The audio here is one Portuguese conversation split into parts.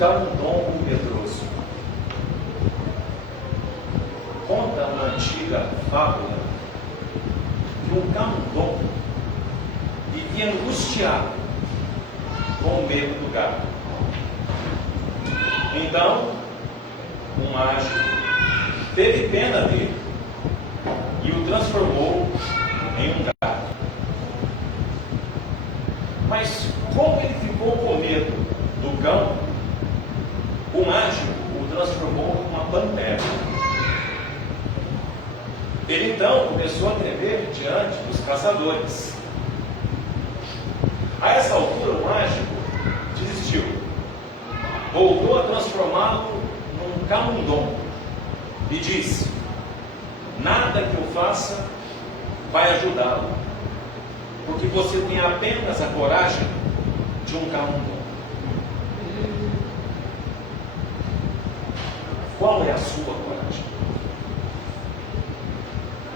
camundongo medroso. Conta uma antiga fábula que um camundongo vivia angustiado com medo do gato. Então, um mágico teve pena dele e o transformou em um gato. Mas como ele ficou com medo do cão, o mágico o transformou em uma pantera. Ele então começou a tremer diante dos caçadores. A essa altura o mágico desistiu. Voltou a transformá-lo num camundongo e disse: nada que eu faça vai ajudá-lo, porque você tem apenas a coragem de um camundongo. Qual é a sua coragem?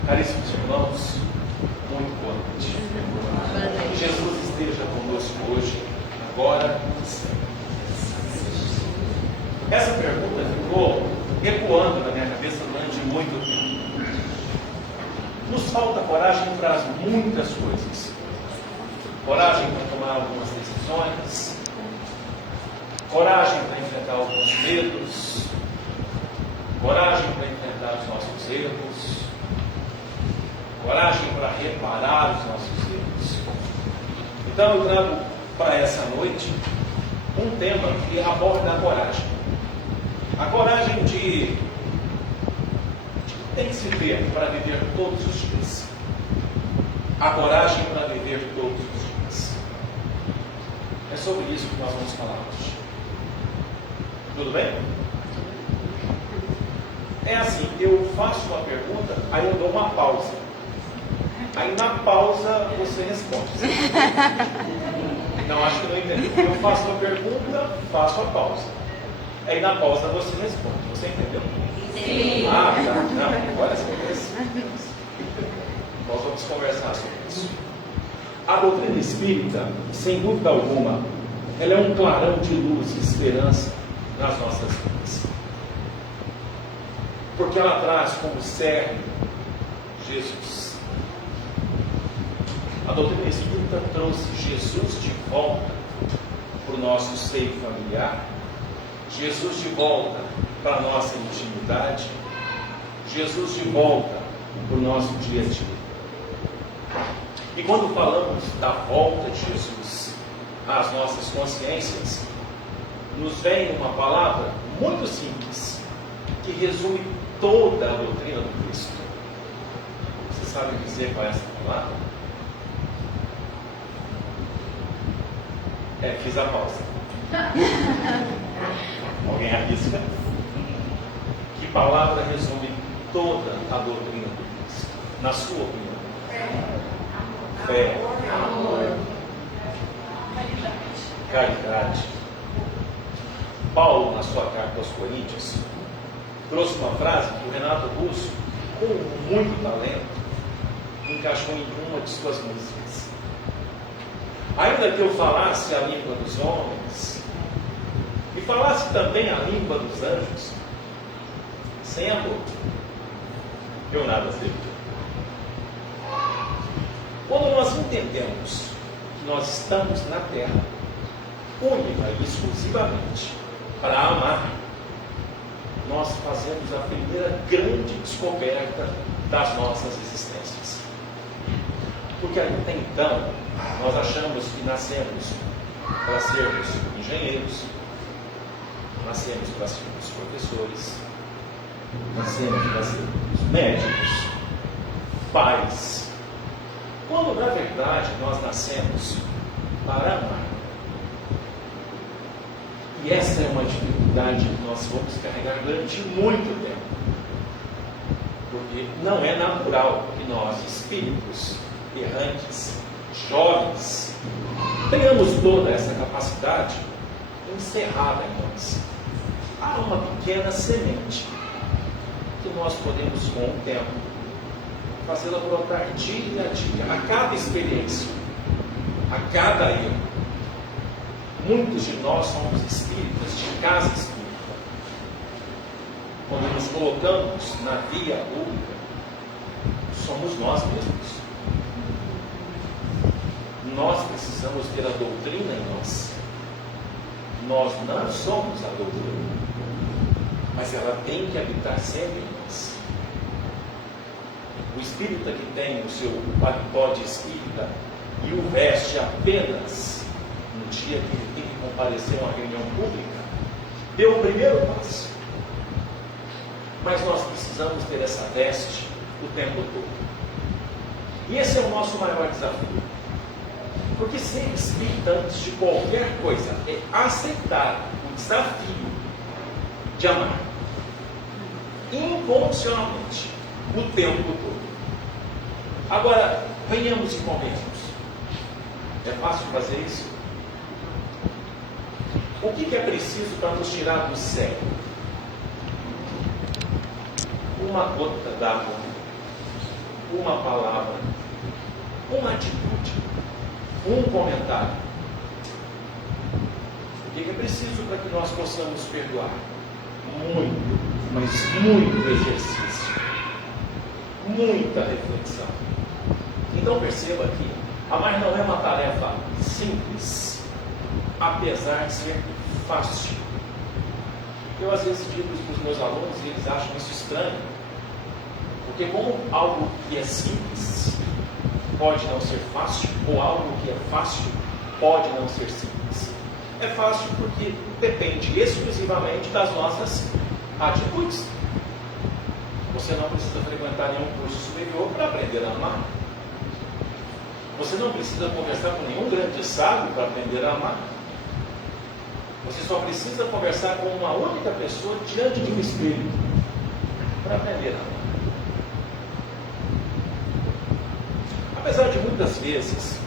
Caríssimos irmãos, muito boa noite. Jesus esteja conosco hoje, agora e sempre. Essa pergunta ficou ecoando na minha cabeça durante muito tempo. Nos falta coragem para muitas coisas. Coragem para tomar algumas decisões, coragem para enfrentar alguns medos, coragem para enfrentar os nossos erros, coragem para reparar os nossos erros. Então eu trago para essa noite um tema que aborda a coragem. A coragem de tem que se ter para viver todos os dias. A coragem para viver todos os dias. É sobre isso que nós vamos falar hoje. Tudo bem? É assim, eu faço uma pergunta, aí eu dou uma pausa. Aí na pausa você responde. Não, acho que não entendeu. Eu faço uma pergunta, faço a pausa. Aí na pausa você responde. Você entendeu? Sim. Ah, tá. Não, agora você entendeu. Nós vamos conversar sobre isso. A doutrina espírita, sem dúvida alguma, ela é um clarão de luz e esperança nas nossas vidas. Porque ela traz como cerne Jesus. A doutrina espírita trouxe Jesus de volta para o nosso seio familiar, Jesus de volta para a nossa intimidade, Jesus de volta para o nosso dia a dia. E quando falamos da volta de Jesus às nossas consciências, nos vem uma palavra muito simples, que resume toda a doutrina do Cristo. Você sabe dizer qual é essa palavra? Fiz a pausa. Alguém arrisca? Que palavra resume toda a doutrina do Cristo? Na sua opinião? Fé. Amor. Caridade. Paulo, na sua carta aos Coríntios, trouxe uma frase que o Renato Russo, com muito talento, encaixou em uma de suas músicas. Ainda que eu falasse a língua dos homens e falasse também a língua dos anjos, sem amor, eu nada serei. Quando nós entendemos que nós estamos na Terra, única e exclusivamente para amar, nós fazemos a primeira grande descoberta das nossas existências. Porque até então, nós achamos que nascemos para sermos engenheiros, nascemos para sermos professores, nascemos para sermos médicos, pais, quando na verdade nós nascemos para amar. E essa é uma dificuldade que nós vamos carregar durante muito tempo. Porque não é natural que nós, espíritos errantes, jovens, tenhamos toda essa capacidade encerrada em nós. Há uma pequena semente que nós podemos, com o tempo, fazê-la brotar dia a dia, a cada experiência, a cada erro. Muitos de nós somos espíritas de casa espírita. Quando nos colocamos na via pública, somos nós mesmos. Nós precisamos ter a doutrina em nós. Nós não somos a doutrina, mas ela tem que habitar sempre em nós. O espírita que tem o seu paletó de espírita e o veste apenas no dia que ele tem que comparecer a uma reunião pública, deu o primeiro passo. Mas nós precisamos ter essa veste o tempo todo. E esse é o nosso maior desafio. Porque ser espírita, antes de qualquer coisa, é aceitar o desafio de amar incondicionalmente o tempo todo. Agora, venhamos e convenhamos. É fácil fazer isso? O que é preciso para nos tirar do céu? Uma gota d'água, uma palavra, uma atitude, um comentário. O que é preciso para que nós possamos perdoar? Muito, mas muito exercício, muita reflexão. Então perceba que amar não é uma tarefa simples, apesar de ser fácil. Eu às vezes digo isso para os meus alunos e eles acham isso estranho, porque como algo que é simples pode não ser fácil, ou algo que é fácil pode não ser simples. É fácil porque depende exclusivamente das nossas atitudes. Você não precisa frequentar nenhum curso superior para aprender a amar. Você não precisa conversar com nenhum grande sábio para aprender a amar. Você só precisa conversar com uma única pessoa diante de um espelho para aprender a amar. Apesar de muitas vezes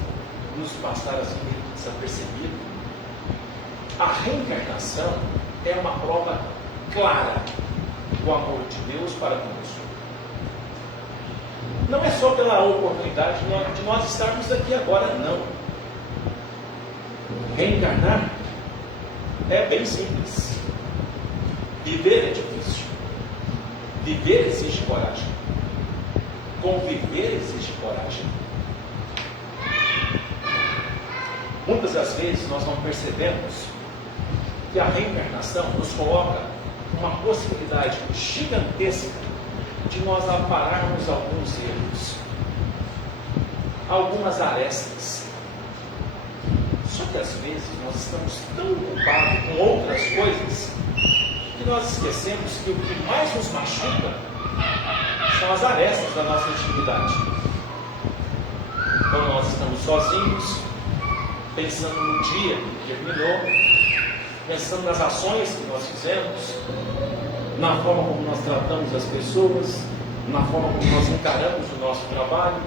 nos passar assim meio desapercebido, a reencarnação é uma prova clara do amor de Deus para conosco. Não é só pela oportunidade de nós estarmos aqui agora, não. Reencarnar é bem simples. Viver é difícil. Viver exige coragem. Conviver exige coragem. Muitas das vezes nós não percebemos que a reencarnação nos coloca uma possibilidade gigantesca de nós apararmos alguns erros, algumas arestas. Só que às vezes nós estamos tão ocupados com outras coisas que nós esquecemos que o que mais nos machuca são as arestas da nossa intimidade. Quando nós estamos sozinhos, pensando no dia que terminou, pensando nas ações que nós fizemos, na forma como nós tratamos as pessoas, na forma como nós encaramos o nosso trabalho,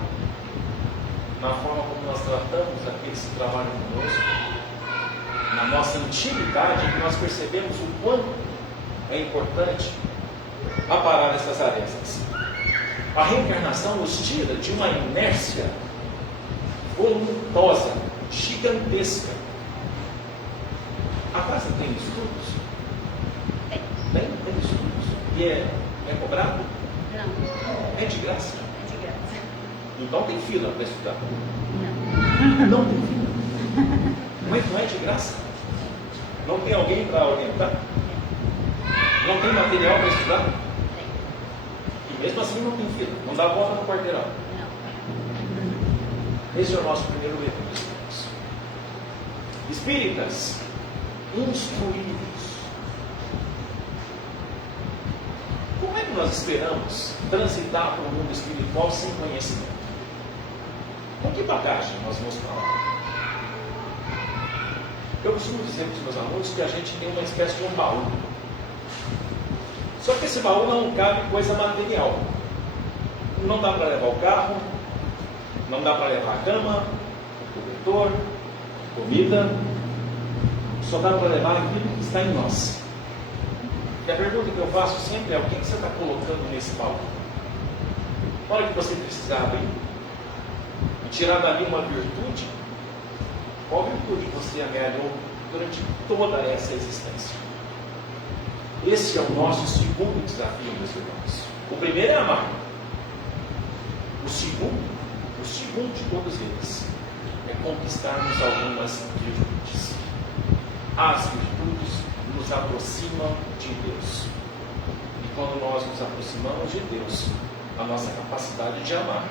na forma como nós tratamos aqueles que trabalham conosco, na nossa intimidade, em que nós percebemos o quanto é importante aparar essas arestas. A reencarnação nos tira de uma inércia voluntosa, gigantesca. A casa tem estudos? Tem estudos. E é cobrado? Não. É de graça? É de graça. Então tem fila para estudar? Não. Não tem fila. Não é de graça? Não tem alguém para orientar? Não tem material para estudar? Tem. E mesmo assim não tem fila. Não dá volta no quarteirão. Não. Esse é o nosso primeiro erro, meus irmãos. Espíritas instruídos. Como é que nós esperamos transitar para o mundo espiritual sem conhecimento? Com que bagagem nós vamos falar? Eu costumo dizer para os meus alunos que a gente tem uma espécie de um baú. Só que esse baú não cabe coisa material. Não dá para levar o carro, não dá para levar a cama, o cobertor, comida. Só dá para levar aquilo que está em nós. E a pergunta que eu faço sempre é: o que você está colocando nesse baú? Na hora que você precisar abrir e tirar dali uma virtude, qual virtude você amealhou durante toda essa existência. Esse é o nosso segundo desafio, meus irmãos. O primeiro é amar. O segundo de todos eles, é conquistarmos algumas virtudes. As virtudes nos aproximam de Deus. E quando nós nos aproximamos de Deus, a nossa capacidade de amar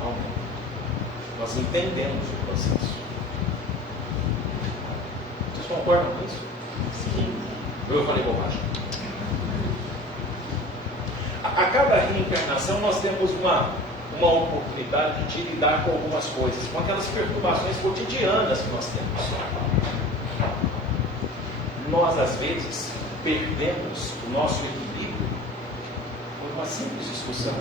aumenta. Nós entendemos o processo. Vocês concordam com isso? Sim. Eu falei bobagem. A cada reencarnação nós temos uma oportunidade de lidar com algumas coisas, com aquelas perturbações cotidianas que nós temos. Nós, às vezes, perdemos o nosso equilíbrio por uma simples discussão.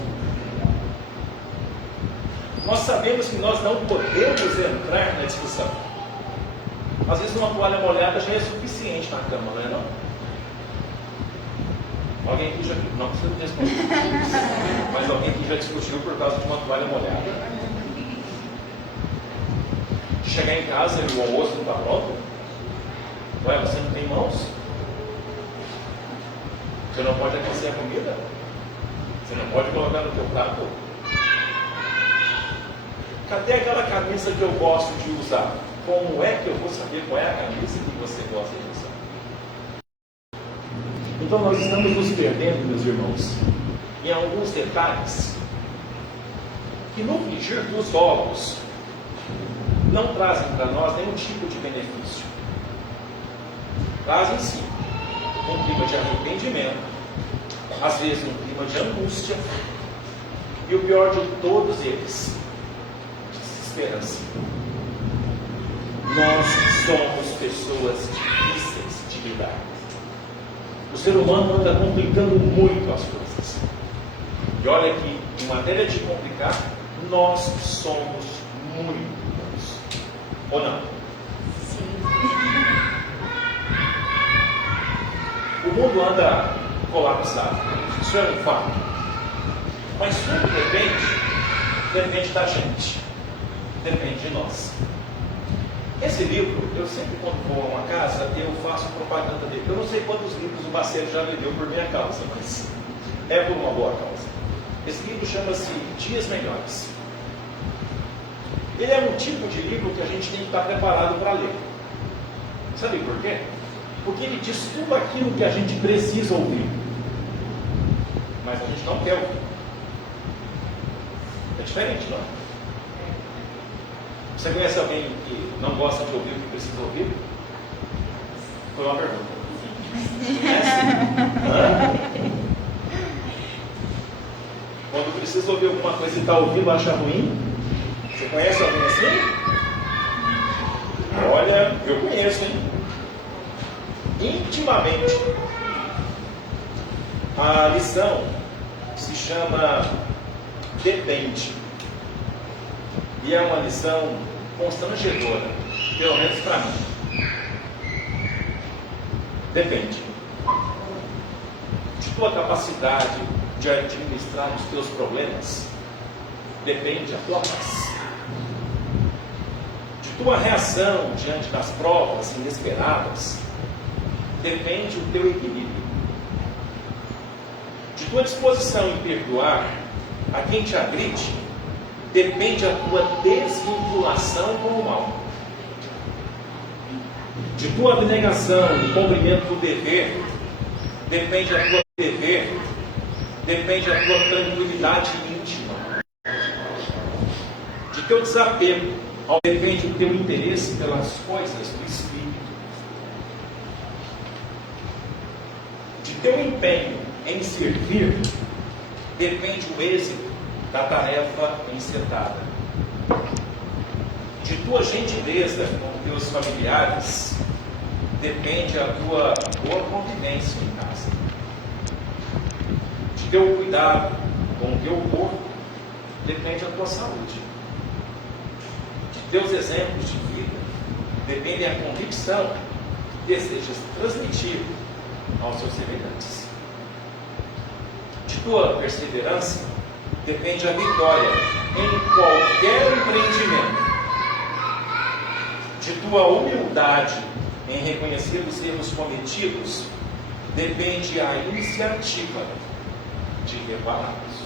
Nós sabemos que nós não podemos entrar na discussão. Às vezes uma toalha molhada já é suficiente na cama, não é não? Alguém aqui já... Não precisa responder. Mas alguém aqui já discutiu por causa de uma toalha molhada? Chegar em casa e o almoço não está pronto? Ué, você não tem mãos? Você não pode aquecer a comida? Você não pode colocar no teu prato? Cadê aquela camisa que eu gosto de usar? Como é que eu vou saber qual é a camisa que você gosta de usar? Então nós estamos nos perdendo, meus irmãos, em alguns detalhes que no frigir dos ovos não trazem para nós nenhum tipo de benefício. Trazem sim um clima de arrependimento, às vezes um clima de angústia, e o pior de todos eles, desesperança. Nós somos pessoas difíceis de lidar. O ser humano anda complicando muito as coisas. E olha que, em matéria de complicar, nós somos muito bons. Ou não? Sim. O mundo anda colapsado. Isso é um fato. Mas tudo depende da gente. Depende de nós. Esse livro, eu sempre quando vou a uma casa, eu faço propaganda dele. Eu não sei quantos livros o Macedo já leu por minha causa, mas é por uma boa causa. Esse livro chama-se Dias Melhores. Ele é um tipo de livro que a gente tem que estar preparado para ler. Sabe por quê? Porque ele diz tudo aquilo que a gente precisa ouvir. Mas a gente não quer ouvir. É diferente, não é? Você conhece alguém que não gosta de ouvir o que precisa ouvir? Foi uma pergunta. Conhece? Quando precisa ouvir alguma coisa e está ouvindo, acha ruim? Você conhece alguém assim? Olha, eu conheço, hein? Intimamente. A lição se chama Depende. E é uma lição constrangedora, pelo menos para mim. Depende de tua capacidade de administrar os teus problemas, depende a tua paz. De tua reação diante das provas inesperadas, depende o teu equilíbrio. De tua disposição em perdoar a quem te agride, depende a tua desvinculação com o mal. De tua abnegação e cumprimento do dever, depende a tua tranquilidade íntima. De teu desapego, depende o teu interesse pelas coisas do Espírito. De teu empenho em servir, depende o êxito da tarefa encetada. De tua gentileza com teus familiares, depende a tua boa convivência em casa. De teu cuidado com o teu corpo, depende a tua saúde. De teus exemplos de vida, depende a convicção que desejas transmitir aos seus semelhantes. De tua perseverança, depende a vitória em qualquer empreendimento. De tua humildade em reconhecer os erros cometidos, depende a iniciativa de repará-los.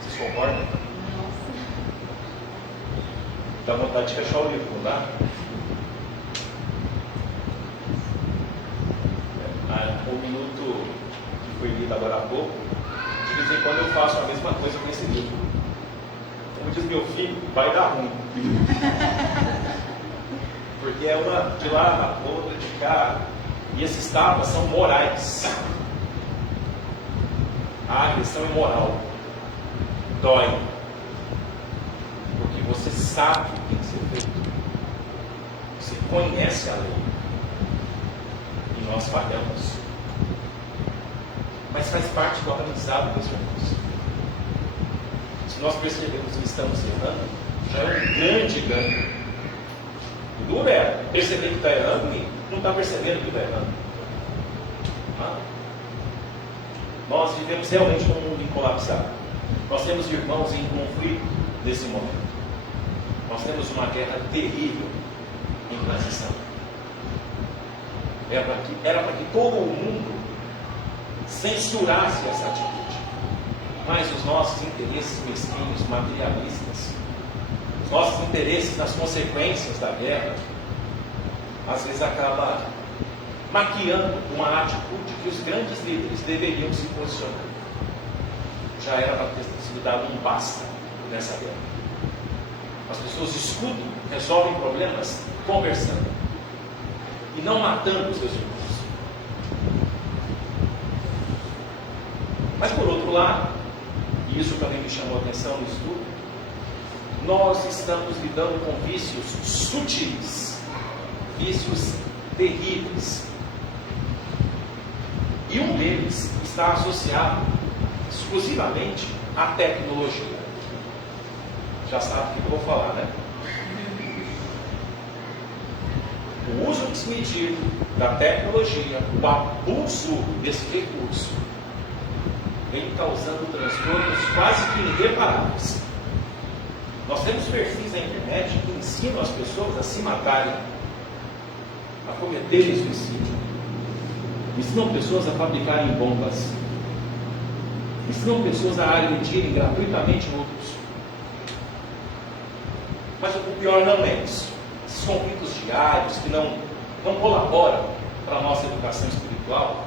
Vocês concordam? Dá vontade de fechar o livro, não dá? O minuto que foi lido agora há pouco, de vez em quando eu faço a mesma coisa com esse livro. Como diz meu filho, vai dar ruim. Porque é uma de lá, outra de cá. E esses tapas são morais. A agressão é moral. Dói. Porque você sabe o que tem que ser feito. Você conhece a lei. E nós falhamos. Mas faz parte do aprendizado, meus irmãos. Se nós percebemos que estamos errando, já é um grande ganho. O duro é perceber que está errando e não está percebendo que está errando. Nós vivemos realmente num mundo colapsado. Nós temos irmãos em conflito nesse momento. Nós temos uma guerra terrível em transição. Era para que todo o mundo censurasse essa atitude. Mas os nossos interesses mesquinhos, materialistas, os nossos interesses nas consequências da guerra, às vezes acaba maquiando uma atitude que os grandes líderes deveriam se posicionar. Já era para ter sido dado um basta nessa guerra. As pessoas escutam, resolvem problemas conversando e não matando os seus irmãos. Mas por outro lado, e isso também me chamou a atenção no estudo, nós estamos lidando com vícios sutis, vícios terríveis. E um deles está associado exclusivamente à tecnologia. Já sabe o que eu vou falar, né? O uso desmedido da tecnologia, o abuso desse recurso, vem causando transtornos quase que irreparáveis. Nós temos perfis na internet que ensinam as pessoas a se matarem, a cometerem suicídio. Ensinam pessoas a fabricarem bombas. Ensinam pessoas a agredirem gratuitamente outros. Mas o pior não é isso. Esses conflitos diários que não colaboram para a nossa educação espiritual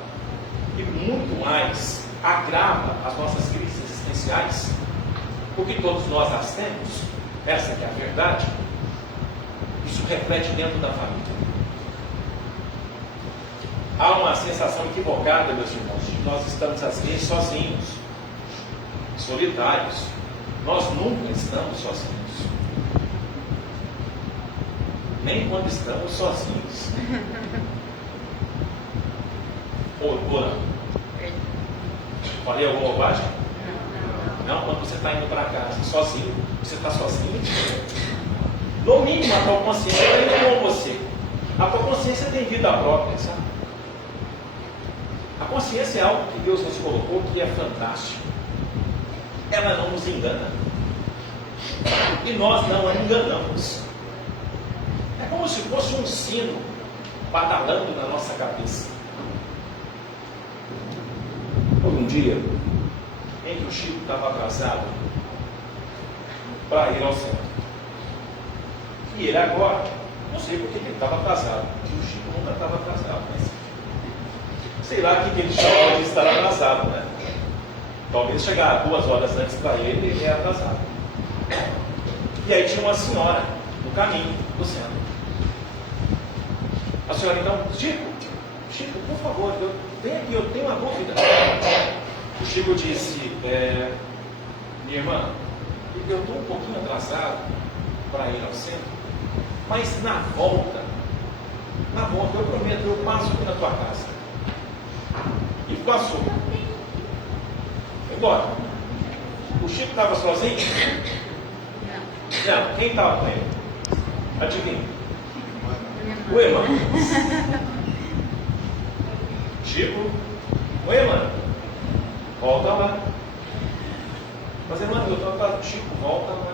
e muito mais agrava as nossas crises existenciais, porque todos nós as temos, essa que é a verdade. Isso reflete dentro da família. Há uma sensação equivocada, meus irmãos, de que nós estamos às vezes sozinhos, solitários. Nós nunca estamos sozinhos. Nem quando estamos sozinhos. Ou falei alguma bobagem? Não, quando você está indo para casa sozinho, você está sozinho. No mínimo, a tua consciência tem com você. A tua consciência tem vida própria, sabe? A consciência é algo que Deus nos colocou que é fantástico. Ela não nos engana. E nós não a enganamos. É como se fosse um sino batalhando na nossa cabeça. Houve um dia em que o Chico estava atrasado para ir ao centro. E ele agora, não sei por que ele estava atrasado, porque o Chico nunca estava atrasado, mas sei lá o que ele chama de estar atrasado, né? Talvez chegar 2 horas antes para ele é atrasado. E aí tinha uma senhora no caminho do centro. A senhora então, Chico, por favor, vem aqui, eu tenho uma dúvida. O Chico disse, minha irmã, eu estou um pouquinho atrasado para ir ao centro, mas na volta, eu prometo, eu passo aqui na tua casa. E passou. Foi embora. O Chico estava sozinho? Não, quem estava com ele? Adivinha? O irmão. Chico, oi, irmã. Volta lá. Mas, irmã, eu estou atrasado. Chico, volta lá.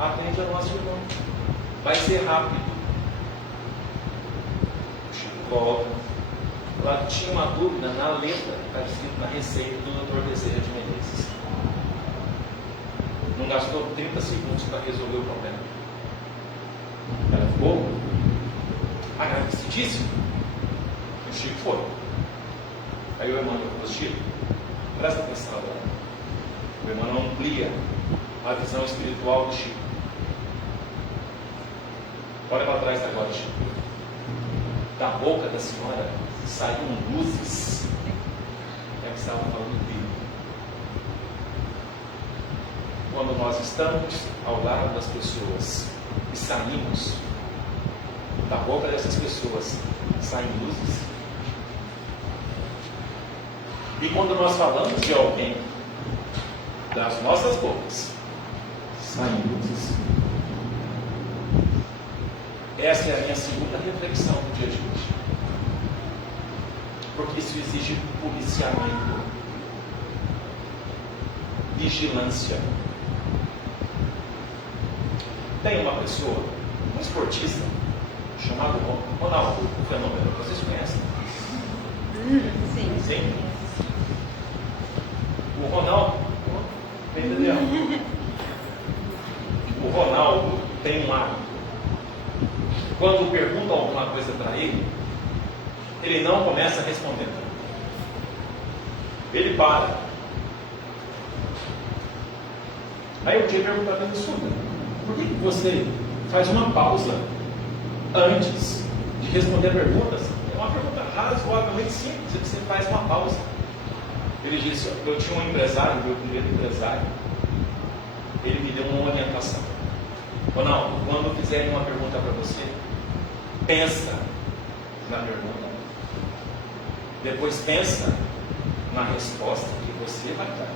Atende a nosso irmão. Vai ser rápido. O Chico volta. Lá tinha uma dúvida na letra que está escrito na receita do Dr. Bezerra de Menezes. Não gastou 30 segundos para resolver o problema. Ela ficou agradecidíssima. O Chico foi. Aí o Emmanuel falou: Chico, presta atenção agora. O Emmanuel amplia a visão espiritual do Chico. Olha para trás agora, Chico. Da boca da senhora saíam luzes. É que estava falando dele. Quando nós estamos ao lado das pessoas e saímos, da boca dessas pessoas saem luzes. E quando nós falamos de alguém, das nossas bocas saem luzes. Essa é a minha segunda reflexão do dia de hoje. Porque isso exige policiamento, vigilância. Tem uma pessoa, um esportista, chamado Ronaldo, o fenômeno. Vocês conhecem? Sim. Sim. O Ronaldo, entendeu? O Ronaldo tem um hábito. Quando perguntam alguma coisa para ele não começa respondendo. Ele para. Aí eu tinha perguntado: escuta, por que você faz uma pausa antes de responder perguntas? É uma pergunta razoavelmente simples, que você faz uma pausa. Ele disse: eu tinha um empresário, meu primeiro empresário, ele me deu uma orientação. Ronaldo, quando fizerem uma pergunta para você, pensa na pergunta, depois pensa na resposta que você vai dar.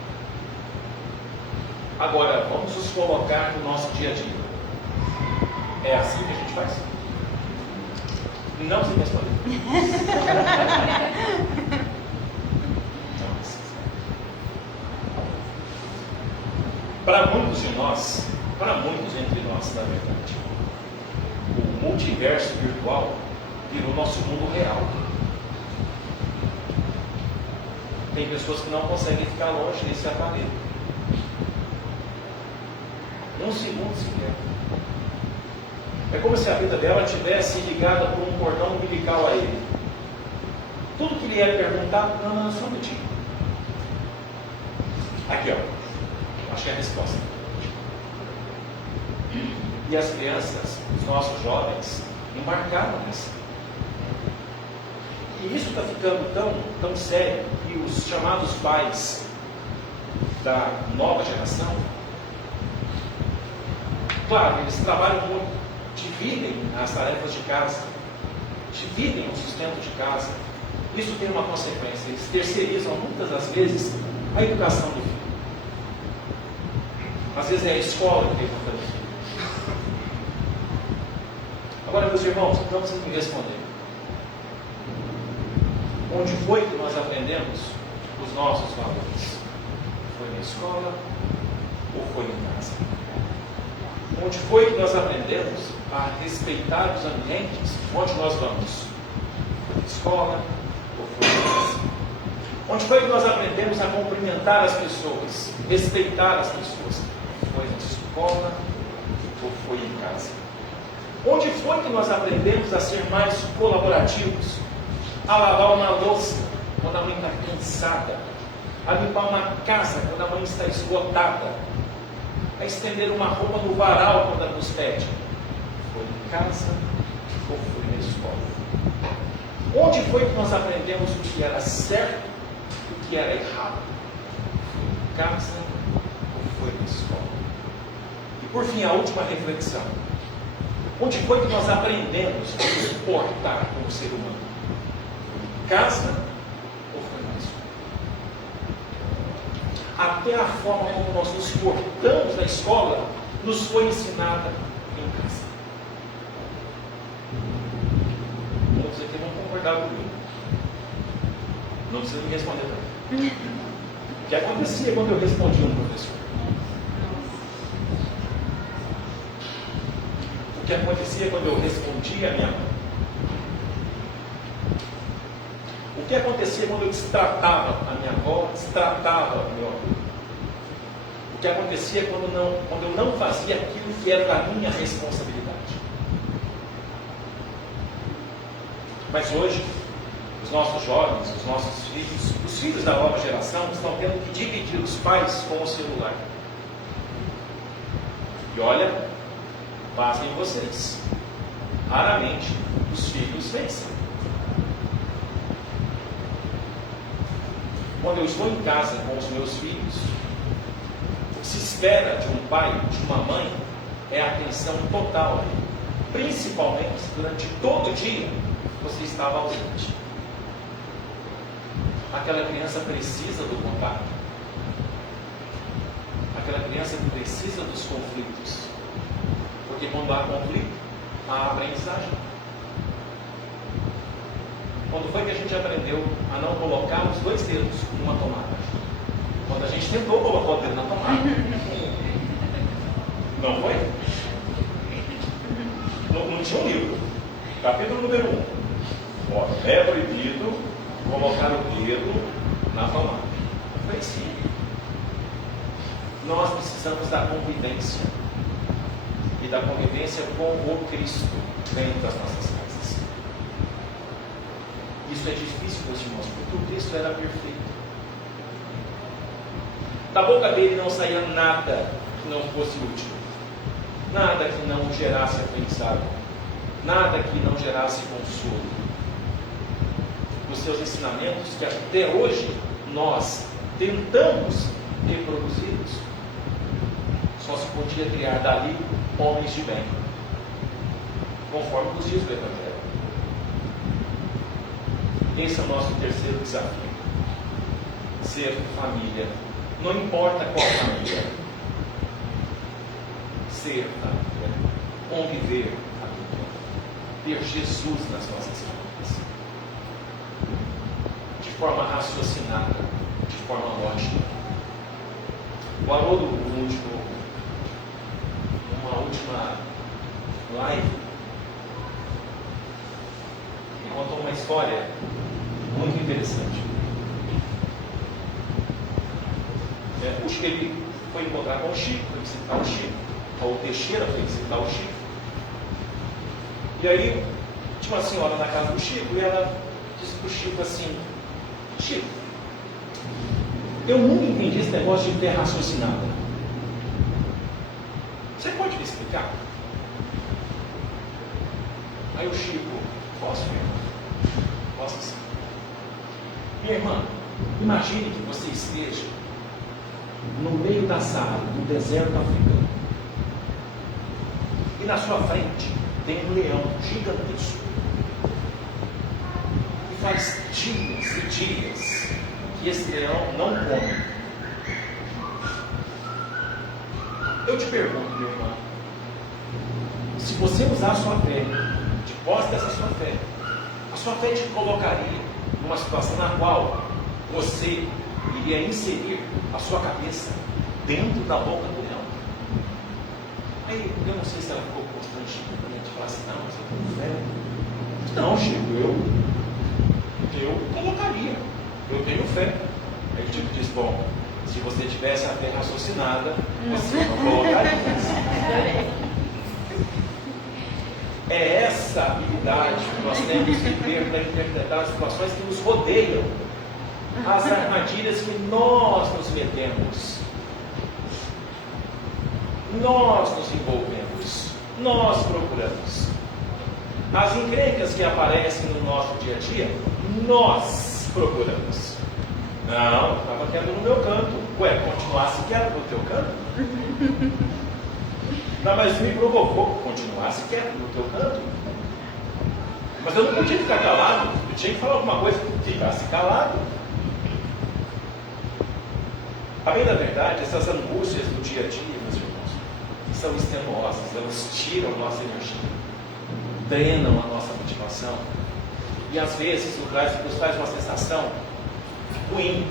Agora, vamos nos colocar no nosso dia a dia. É assim que a gente faz? Não se responder. Para muitos de nós, para muitos entre nós, na verdade, o multiverso virtual virou nosso mundo real. Tem pessoas que não conseguem ficar longe desse aparelho. Um segundo sequer. É como se a vida dela estivesse ligada por um cordão umbilical a ele. Tudo que ele ia perguntar, não, só um minutinho. Aqui, ó. Acho que é a resposta. E as crianças, os nossos jovens, embarcaram nessa. E isso está ficando tão sério que os chamados pais da nova geração, claro, eles trabalham muito, dividem as tarefas de casa, dividem o sustento de casa. Isso tem uma consequência, eles terceirizam muitas das vezes a educação do filho. Às vezes é a escola que tem que fazer isso. Agora, meus irmãos, então vocês me responder. Onde foi que nós aprendemos os nossos valores? Foi na escola ou foi em casa? Onde foi que nós aprendemos a respeitar os ambientes onde nós vamos? Foi na escola ou foi em casa? Onde foi que nós aprendemos a cumprimentar as pessoas, respeitar as pessoas? Foi na escola ou foi em casa? Onde foi que nós aprendemos a ser mais colaborativos? A lavar uma louça quando a mãe está cansada, a limpar uma casa quando a mãe está esgotada, a estender uma roupa no varal quando ela nos pede. Foi em casa ou foi na escola? Onde foi que nós aprendemos o que era certo e o que era errado? Foi em casa ou foi na escola? E por fim, a última reflexão. Onde foi que nós aprendemos a nos portar como ser humano? Casa ou foi na escola? Até a forma como nós nos portamos na escola nos foi ensinada em casa. Muitos aqui vão concordar comigo. Não precisa me responder também. O que acontecia quando eu respondia um professor? O que acontecia quando eu respondia a minha mãe? O que acontecia quando eu destratava a minha avó, destratava o meu avô? O que acontecia quando eu não fazia aquilo que era da minha responsabilidade? Mas hoje, os nossos jovens, os nossos filhos, os filhos da nova geração estão tendo que dividir os pais com o celular. E olha, pasmem vocês, raramente os filhos vencem. Quando eu estou em casa com os meus filhos, o que se espera de um pai, de uma mãe, é a atenção total. Principalmente durante todo o dia você estava ausente. Aquela criança precisa do contato. Aquela criança precisa dos conflitos. Porque quando há conflito, há aprendizagem. Quando foi que a gente aprendeu a não colocar os dois dedos numa tomada? Quando a gente tentou colocar o dedo na tomada. Não foi? Não tinha um livro. Capítulo número 1. Ó, é proibido colocar o dedo na tomada. Foi assim. Nós precisamos da convivência. E da convivência com o Cristo dentro das nossas casas. Isso é difícil, meus irmãos, porque o Cristo era perfeito. Da boca dele não saía nada que não fosse útil. Nada que não gerasse aprendizado. Nada que não gerasse consolo. Os seus ensinamentos, que até hoje nós tentamos reproduzir-los, só se podia criar dali homens de bem, conforme os dias do Evangelho. Esse é o nosso terceiro desafio: ser família. Não importa qual família, ser família, conviver família, ter Jesus nas nossas famílias, de forma raciocinada, de forma lógica. O Haroldo, numa última live, me contou uma história muito interessante. Ele foi encontrar com o Chico, foi visitar o Chico, ou o Teixeira foi visitar o Chico. E aí, tinha uma senhora na casa do Chico, e ela disse para o Chico assim: Chico, eu nunca entendi esse negócio de fé raciocinada. Você pode me explicar? Aí o Chico: posso, minha irmã? Posso sim. Minha irmã, imagine que você esteja no meio da Saara, no deserto africano. E na sua frente tem um leão gigantesco. E faz dias e dias que esse leão não come. Eu te pergunto, meu irmão, se você usar a sua fé, de posse dessa sua fé, a sua fé te colocaria numa situação na qual você iria inserir a sua cabeça dentro da boca do leão? Aí, eu não sei se ela ficou constrangida para gente falar assim: não, mas eu tenho fé. Não, Chico, eu colocaria, eu tenho fé. Aí o Chico diz: bom, se você tivesse a fé raciocinada, você não colocaria. É essa habilidade que nós temos de ter para interpretar as situações que nos rodeiam, as armadilhas que nós nos metemos, nós nos envolvemos, nós procuramos. As encrencas que aparecem no nosso dia a dia, nós procuramos. Não, estava quieto no meu canto. Ué, continuasse quieto no teu canto? Não, mas me provocou, continuasse quieto no teu canto. Mas eu não podia ficar calado, eu tinha que falar alguma coisa, ficasse calado. A bem da verdade, essas angústias do dia a dia, meus irmãos, são extenuosas, elas tiram a nossa energia, drenam a nossa motivação, e às vezes nos traz uma sensação ruim,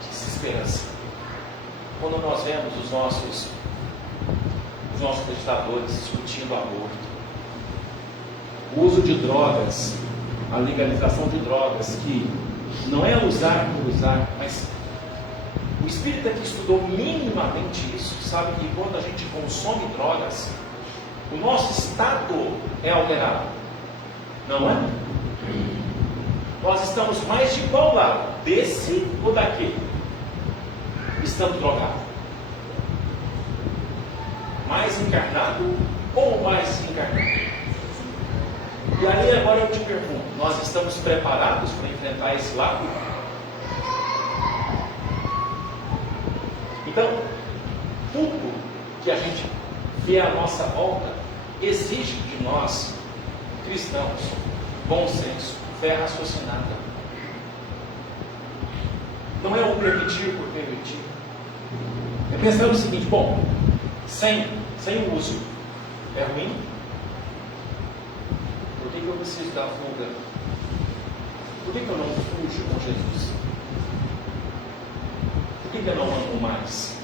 de desesperança. Quando nós vemos os nossos legisladores discutindo aborto, o uso de drogas, a legalização de drogas, que não é usar por usar, mas o espírita que estudou minimamente isso, sabe que quando a gente consome drogas, o nosso estado é alterado, não é? Nós estamos mais de qual lado? Desse ou daquele? Estamos drogados. Mais encarnado ou mais desencarnado? E aí agora eu te pergunto, nós estamos preparados para enfrentar esse lado? Então, tudo que a gente vê à nossa volta exige de nós, cristãos, bom senso, fé raciocinada. Não é o permitir por permitir. É pensar o seguinte: bom, sem o uso é ruim? Por que eu preciso dar fuga? Por que eu não fujo com Jesus? Por que eu não amo mais?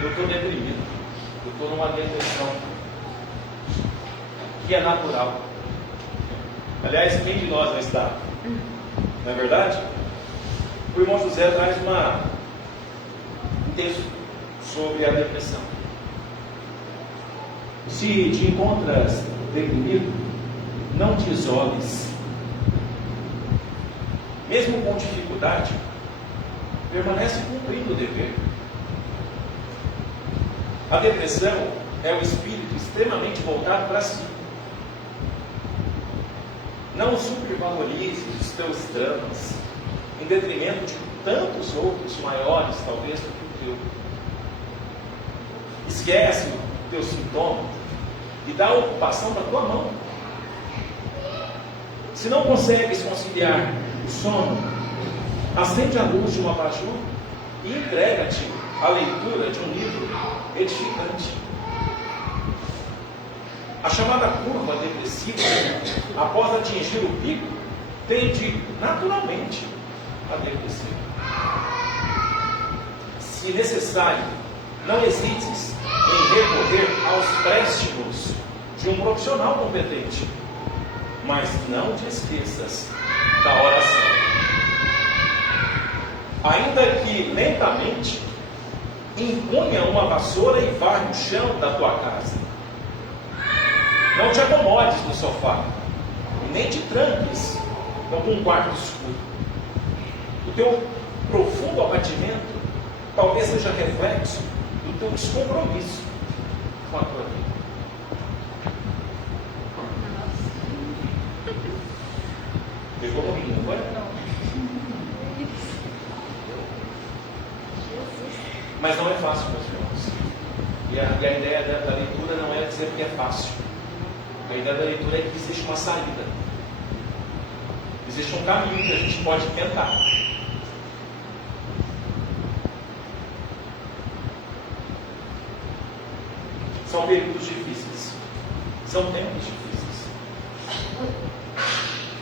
Eu estou deprimido. Eu estou numa depressão que é natural. Aliás, quem de nós não está? Não é verdade? O irmão José traz um texto sobre a depressão. Se te encontras deprimido, não te isoles. Mesmo com dificuldade, permanece cumprindo o dever. A depressão é um espírito extremamente voltado para si. Não supervalorize os teus dramas em detrimento de tantos outros maiores, talvez, do que o teu. Esquece o teu sintoma e dá ocupação para a tua mão. Se não consegues conciliar o sono, acende a luz de uma abajur e entrega-te à leitura de um livro edificante. A chamada curva depressiva, após atingir o pico, tende naturalmente a depressão. Se necessário, não hesites em recorrer aos préstimos de um profissional competente, mas não te esqueças da oração. Ainda que lentamente, impunha uma vassoura e varre o chão da tua casa. Não te acomodes no sofá, e nem te tranques com um quarto escuro. O teu profundo abatimento talvez seja reflexo do teu descompromisso com a tua vida. Pegou no rim, não foi? Mas não é fácil, meus irmãos. E a ideia da leitura não é dizer que é fácil. A ideia da leitura é que existe uma saída. Existe um caminho que a gente pode tentar. São períodos difíceis. São tempos difíceis.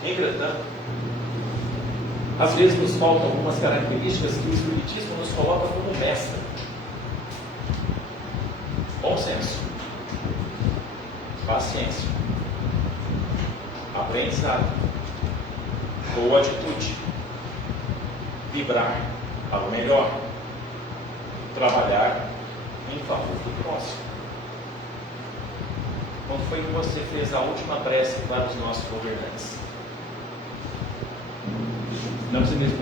Entretanto, às vezes nos faltam algumas características que o Espiritismo nos coloca como mestre. Bom senso, paciência, aprendizado, boa atitude, vibrar para o melhor, trabalhar em favor do próximo. Quando foi que você fez a última prece para os nossos governantes? Não precisa mesmo.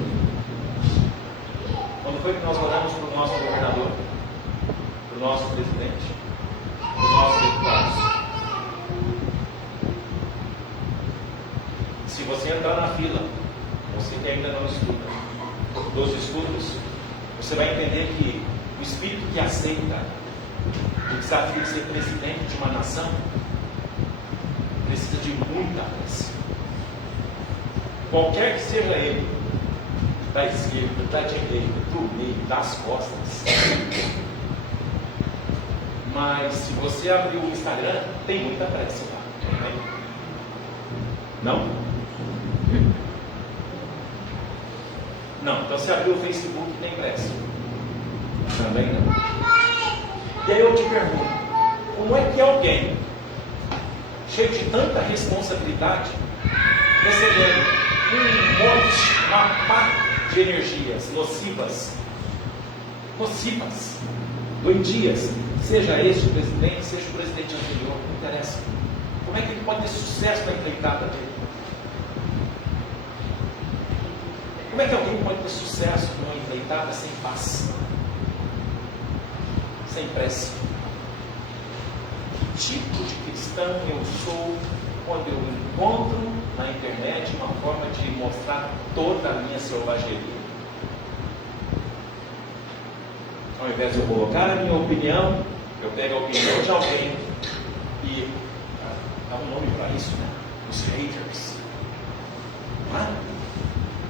Quando foi que nós oramos para o nosso governador? Para o nosso presidente? Para os nossos deputados? Se você entrar na fila, você que ainda não estuda, dos estudos, você vai entender que o espírito que aceita o desafio de ser presidente de uma nação precisa de muita pressa. Qualquer que seja ele, da esquerda, da direita, do meio, das costas. Mas se você abrir o Instagram, tem muita pressa lá. Né? Não? Não. Então se abrir o Facebook, tem pressa. Também não. E aí eu te pergunto, como é que alguém cheio de tanta responsabilidade, recebendo uma pá de energias nocivas, doentias, seja este o presidente, seja o presidente anterior, não interessa. Como é que ele pode ter sucesso na empreitada dele? Como é que alguém pode ter sucesso numa empreitada sem paz? Sem prece? Que tipo de cristão eu sou quando eu encontro na internet uma forma de mostrar toda a minha selvageria? Ao invés de eu colocar a minha opinião, eu pego a opinião de alguém e dá um nome para isso, né? Os haters. Não é?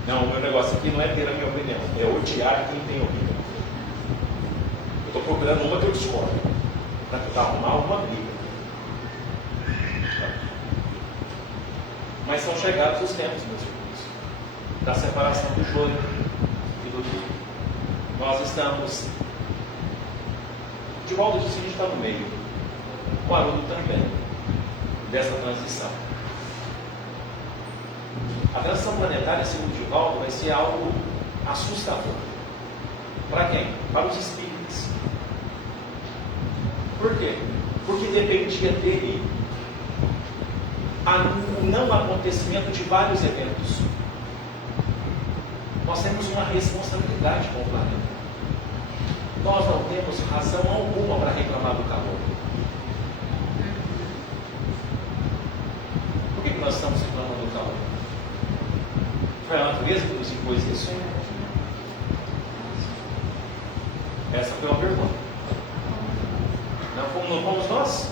Não, o meu negócio aqui não é ter a minha opinião, é odiar quem tem opinião. Eu estou procurando uma que eu discordo, para tentar arrumar uma briga. Mas são chegados os tempos, meus irmãos, da separação do joio e do trigo. Nós estamos. De volta disso, a gente está no meio. O Haroldo também, dessa transição. A transição planetária, segundo Divaldo, vai ser algo assustador. Para quem? Para os espíritos. Por quê? Porque dependia dele o não acontecimento de vários eventos. Nós temos uma responsabilidade com o planeta. Nós não temos razão alguma para reclamar do calor. Por que nós estamos reclamando do calor? Foi a natureza que nos impôs isso? Essa foi uma pergunta. Não fomos nós?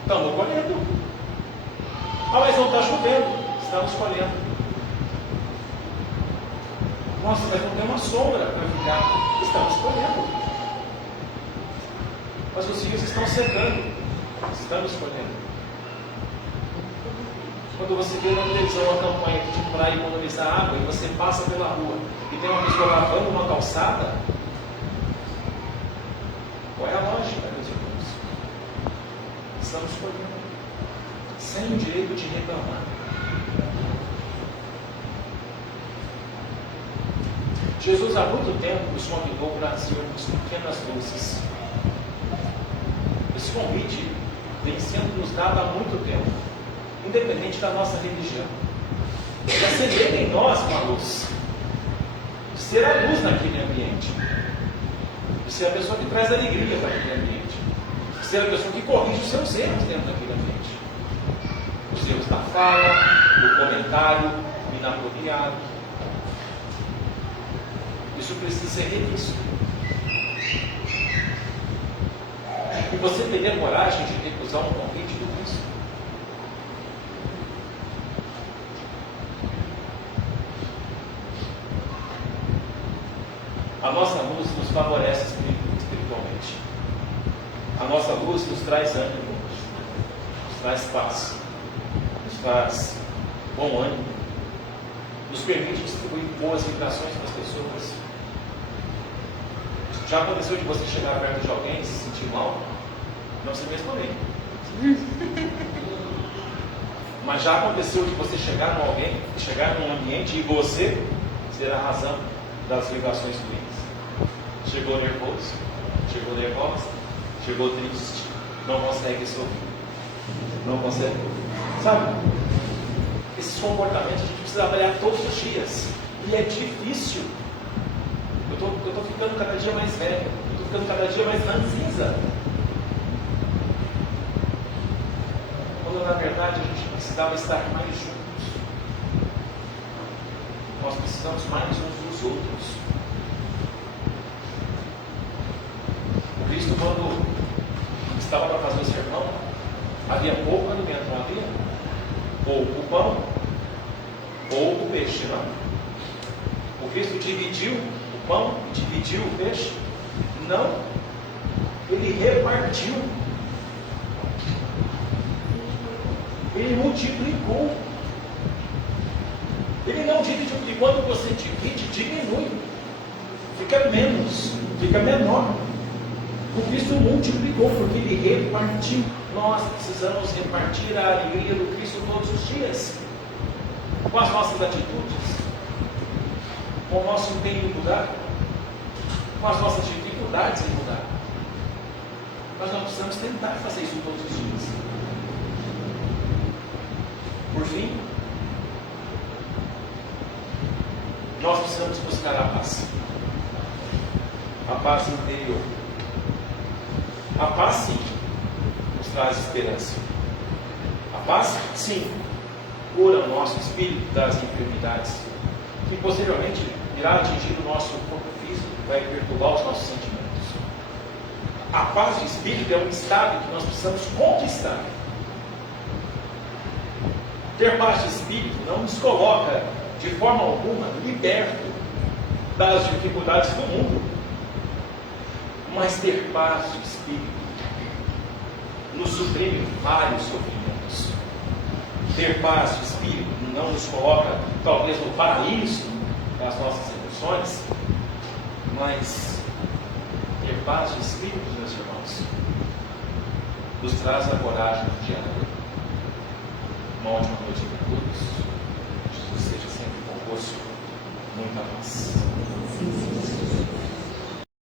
Estamos colhendo. Ah, mas não está chovendo. Estamos colhendo. Nossa, mas não tem uma sombra para ficar. Estamos colhendo. Mas os rios estão secando. Estamos colhendo. Quando você vê na televisão uma campanha para economizar água e você passa pela rua e tem uma pessoa lavando uma calçada, qual é a lógica, meus irmãos? Estamos colhendo. Sem o direito de reclamar. Jesus há muito tempo nos convidou para sermos pequenas luzes. Esse convite vem sendo nos dado há muito tempo, independente da nossa religião. De acender em nós uma luz, de ser a luz naquele ambiente, de ser a pessoa que traz alegria para aquele ambiente, de ser a pessoa que corrige os seus erros dentro daquele ambiente. Os erros da fala, do comentário inapropriado. Isso precisa ser revisto. E você teria coragem de recusar um convite do Cristo? A nossa luz nos favorece espiritualmente. A nossa luz nos traz ânimo, nos traz paz, nos traz bom ânimo, nos permite distribuir boas vibrações para as pessoas. Já aconteceu de você chegar perto de alguém e se sentir mal? Não se mesmo nem. Mas já aconteceu de você chegar num ambiente e você ser a razão das vibrações ruins. Chegou nervoso, chegou nervosa, chegou triste, não consegue sorrir, não consegue. Sabe? Esses comportamentos a gente precisa avaliar todos os dias. E é difícil. Eu estou ficando cada dia mais velho, eu estou ficando cada dia mais ranzinza. Quando na verdade a gente precisava estar mais juntos. Nós precisamos mais uns dos outros. O Cristo, quando estava para fazer o sermão, havia pouco alimento, não havia? Pouco pão, pouco peixe, não? O Cristo dividiu o pão, dividiu o peixe? Não. Ele repartiu. Ele multiplicou. Ele não dividiu, porque quando você divide, diminui. Fica menos, fica menor. O Cristo multiplicou, porque ele repartiu. nós precisamos repartir a alegria do Cristo todos os dias, com as nossas atitudes, com o nosso empenho em mudar, com as nossas dificuldades em mudar. Mas nós precisamos tentar fazer isso todos os dias. Por fim, nós precisamos buscar a paz. A paz interior. A paz, sim, nos traz esperança. A paz, sim, cura o nosso espírito das enfermidades, que posteriormente irá atingir o nosso corpo físico, vai perturbar os nossos sentimentos. A paz de espírito é um estado que nós precisamos conquistar. Ter paz de espírito não nos coloca, de forma alguma, liberto das dificuldades do mundo. Mas ter paz de espírito nos suprime vários sofrimentos. Ter paz de espírito não nos coloca, talvez, no paraíso das nossas emoções, mas ter paz de espírito, meus irmãos, nos traz a coragem do diálogo. Uma ótima noite a todos. Jesus seja sempre convosco. Muita paz.